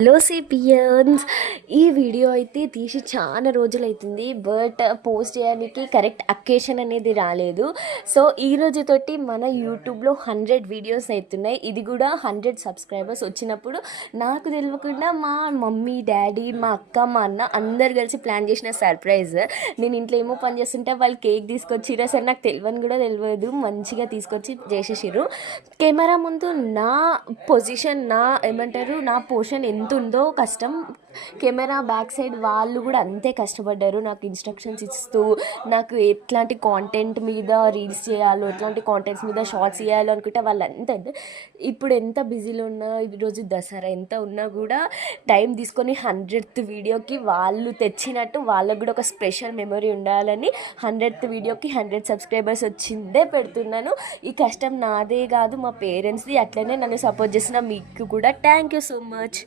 Hello సిపియన్స్, ఈ video అయితే తీసి చాలా రోజులైతుంది. బట్ పోస్ట్ చేయడానికి కరెక్ట్ అకేషన్ అనేది రాలేదు. సో ఈ రోజుతోటి మన యూట్యూబ్లో 100 వీడియోస్ అవుతున్నాయి. ఇది కూడా 100 సబ్స్క్రైబర్స్ వచ్చినప్పుడు నాకు తెలియకుండా మా మమ్మీ, డాడీ, మా అక్క, మా అన్న అందరు కలిసి ప్లాన్ చేసిన సర్ప్రైజ్. నేను ఇంట్లో ఏమో పని చేస్తుంటే వాళ్ళు కేక్ తీసుకొచ్చిరా. సరే, నాకు తెలియని కూడా తెలియదు, మంచిగా తీసుకొచ్చి చేసేసారు. కెమెరా ముందు నా పొజిషన్, నా పోర్షన్ ఎంత ఉందో కష్టం, కెమెరా బ్యాక్ సైడ్ వాళ్ళు కూడా అంతే కష్టపడ్డారు. నాకు ఇన్స్ట్రక్షన్స్ ఇస్తూ, నాకు ఎట్లాంటి కాంటెంట్ మీద రీల్స్ చేయాలో, ఎట్లాంటి కాంటెంట్స్ మీద షార్ట్స్ చేయాలో అనుకుంటే వాళ్ళంతా ఇప్పుడు ఎంత బిజీలో ఉన్నా, ఈరోజు దసరా ఎంత ఉన్నా కూడా టైం తీసుకొని 100th వీడియోకి వాళ్ళు తెచ్చినట్టు వాళ్ళకు కూడా ఒక స్పెషల్ మెమరీ ఉండాలని 100th వీడియోకి 100 సబ్స్క్రైబర్స్ వచ్చిందే పెడుతున్నాను. ఈ కష్టం నాదే కాదు, మా పేరెంట్స్ది. అట్లనే నన్ను సపోర్ట్ చేసిన మీకు కూడా థ్యాంక్ యూ సో మచ్.